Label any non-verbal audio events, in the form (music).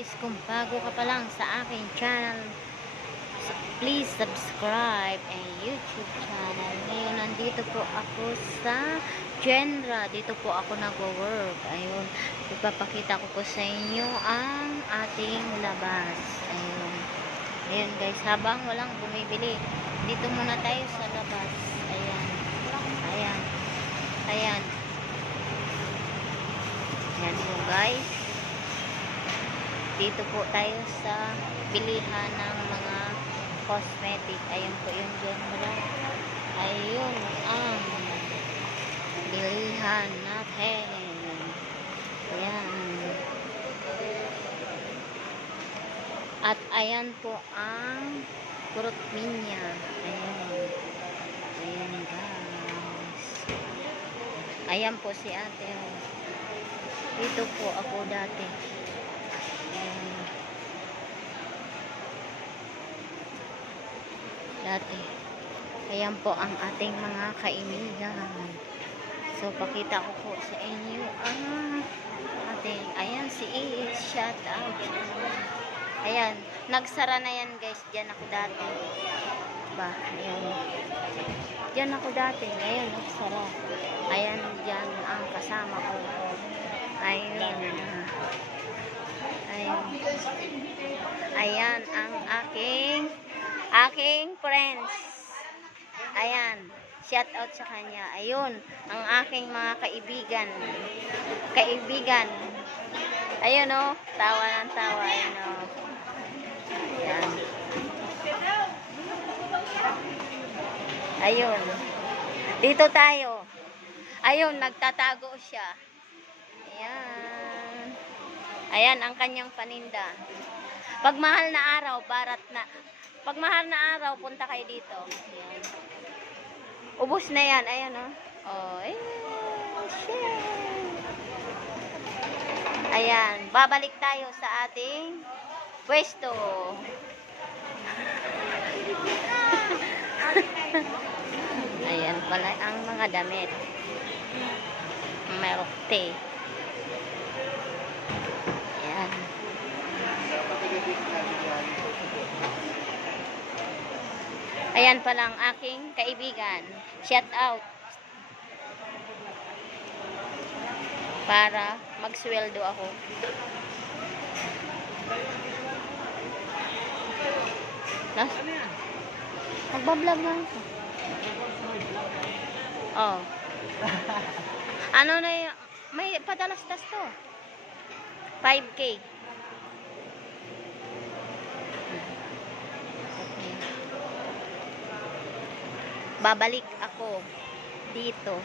guys, kung bago ka pa lang sa aking channel, please subscribe and YouTube channel. Ngayon, nandito po ako sa Genra. Dito po ako nag-work. Ayun, ipapakita ko po sa inyo ang ating labas. Ayun. Ayun guys, habang walang bumibili, dito muna tayo sa labas. Ayan. Ayan. Ayan po guys. Dito po tayo sa bilihan ng mga cosmetic. Ayun po yung genre. Ayun ang bilihan natin. Ayan. At ayan po ang kurot minya. Ayan. Ayan guys. Ayan po si ate. Dito po ako dati. Dati. Ayan po ang ating mga kainigan. So, pakita ko po sa inyo ang ating, ayan si Iis, shout out. Ayan, nagsara na yan guys, dyan ako dati. Ba, ayan. Dyan ako dati, ngayon nagsara. Ayan, dyan ang kasama ko. Ayun. Ayun. Ayan ang aking aking friends. Ayan. Shout out sa kanya. Ayun. Ang aking mga kaibigan. Kaibigan. Ayun o. Tawa ng tawa. Ayun o. Ayan. Ayun. Dito tayo. Ayun. Nagtatago siya. Ayan. Ayan ang kanyang paninda. Pag mahal na araw, barat na. Pag mahal na araw, punta kayo dito. Ayan. Ubus na yan. Ayan, oh. Oh. Shit. Ayan. Babalik tayo sa ating pwesto. (laughs) Ayan pala ang mga damit. Milk tea. Ayan. Ayan pala ang aking kaibigan. Shout out. Para magsweldo ako. Nas? Magbablog na ako. Oh. (laughs) ano na yung... May padalastas to. 5K. Babalik ako dito